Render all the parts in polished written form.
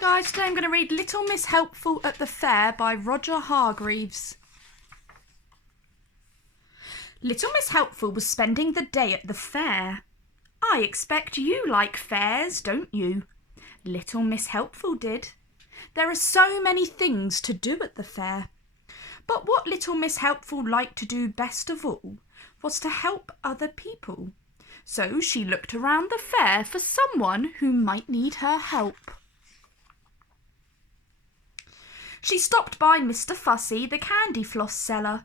guys, today I'm going to read Little Miss Helpful at the Fair by Roger Hargreaves. Little Miss Helpful was spending the day at the fair. I expect you like fairs, don't you? Little Miss Helpful did. There are so many things to do at the fair. But what Little Miss Helpful liked to do best of all was to help other people. So she looked around the fair for someone who might need her help. She stopped by Mr. Fussy, the candy floss seller.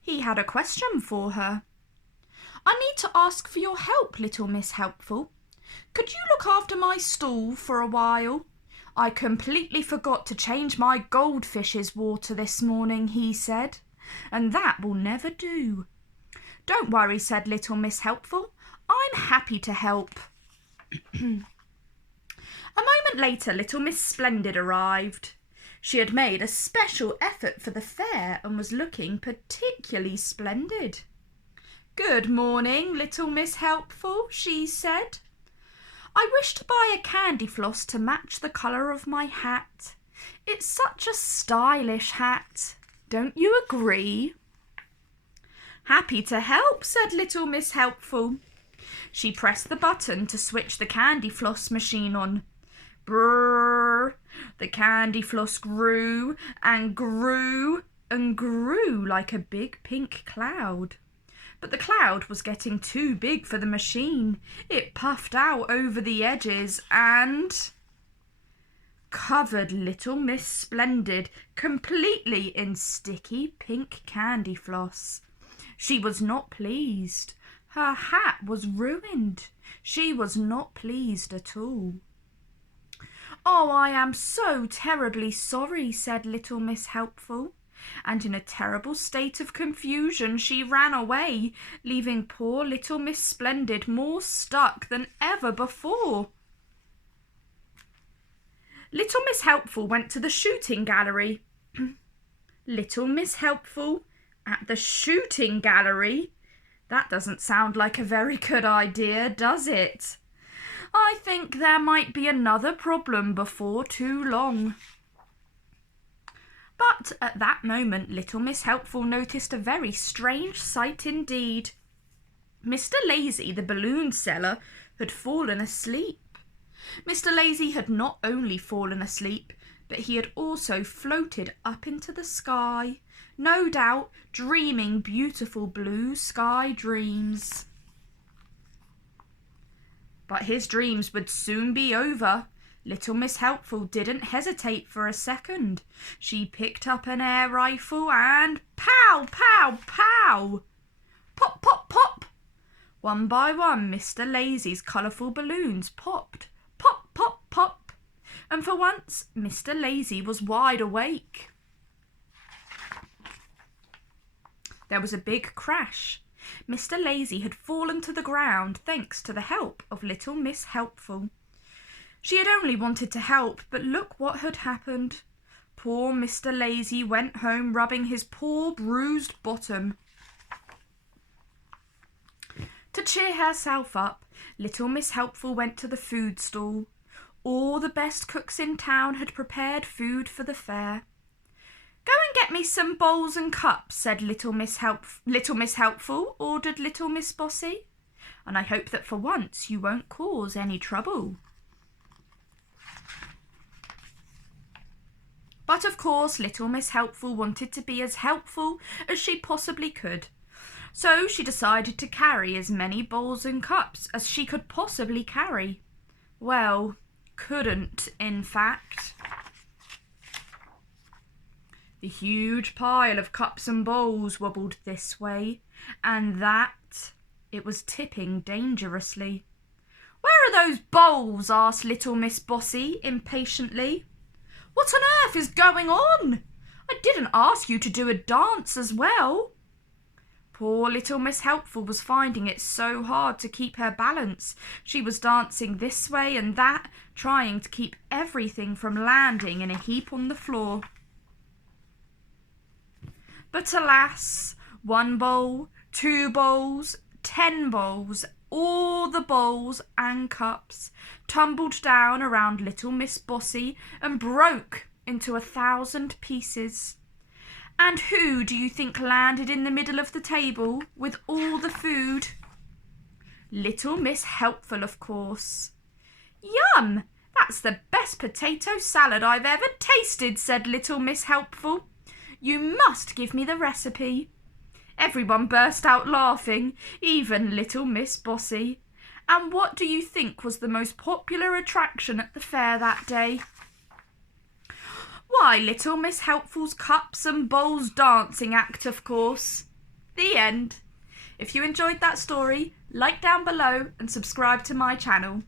He had a question for her. I need to ask for your help, Little Miss Helpful. Could you look after my stall for a while? I completely forgot to change my goldfish's water this morning, he said, and that will never do. Don't worry, said Little Miss Helpful. I'm happy to help. A moment later, Little Miss Splendid arrived. She had made a special effort for the fair and was looking particularly splendid. Good morning, Little Miss Helpful, she said. I wish to buy a candy floss to match the colour of my hat. It's such a stylish hat. Don't you agree? Happy to help, said Little Miss Helpful. She pressed the button to switch the candy floss machine on. Brrr! The candy floss grew and grew and grew like a big pink cloud. But the cloud was getting too big for the machine. It puffed out over the edges and covered Little Miss Splendid completely in sticky pink candy floss. She was not pleased. Her hat was ruined. She was not pleased at all. Oh, I am so terribly sorry, said Little Miss Helpful, and in a terrible state of confusion she ran away, leaving poor Little Miss Splendid more stuck than ever before. Little Miss Helpful went to the shooting gallery. Little Miss Helpful at the shooting gallery? That doesn't sound like a very good idea, does it? I think there might be another problem before too long. But at that moment, Little Miss Helpful noticed a very strange sight indeed. Mr. Lazy, the balloon seller, had fallen asleep. Mr. Lazy had not only fallen asleep, but he had also floated up into the sky, no doubt dreaming beautiful blue sky dreams. But his dreams would soon be over. Little Miss Helpful didn't hesitate for a second. She picked up an air rifle and pow, pow, pow! Pop, pop, pop! One by one, Mr. Lazy's colourful balloons popped. Pop, pop, pop! And for once, Mr. Lazy was wide awake. There was a big crash. Mr. Lazy had fallen to the ground thanks to the help of Little Miss Helpful. She had only wanted to help, but look what had happened. Poor Mr. Lazy went home rubbing his poor bruised bottom. To cheer herself up, Little Miss Helpful went to the food stall. All the best cooks in town had prepared food for the fair. Go and get me some bowls and cups, said Little Miss Helpful, ordered Little Miss Bossy. And I hope that for once you won't cause any trouble. But of course, Little Miss Helpful wanted to be as helpful as she possibly could. So she decided to carry as many bowls and cups as she could possibly carry. Well, couldn't, in fact. The huge pile of cups and bowls wobbled this way and that. It was tipping dangerously. Where are those bowls? Asked Little Miss Bossy impatiently. What on earth is going on? I didn't ask you to do a dance as well. Poor Little Miss Helpful was finding it so hard to keep her balance. She was dancing this way and that, trying to keep everything from landing in a heap on the floor. But alas, 1 bowl, 2 bowls, 10 bowls, all the bowls and cups tumbled down around little Miss Bossy and broke into 1,000 pieces. And who do you think landed in the middle of the table with all the food? Little Miss Helpful, of course. Yum! That's the best potato salad I've ever tasted, said Little Miss Helpful. You must give me the recipe. Everyone burst out laughing, even little Miss Bossy. And what do you think was the most popular attraction at the fair that day? Why, little Miss Helpful's cups and bowls dancing act, of course. The end. If you enjoyed that story, like down below and subscribe to my channel.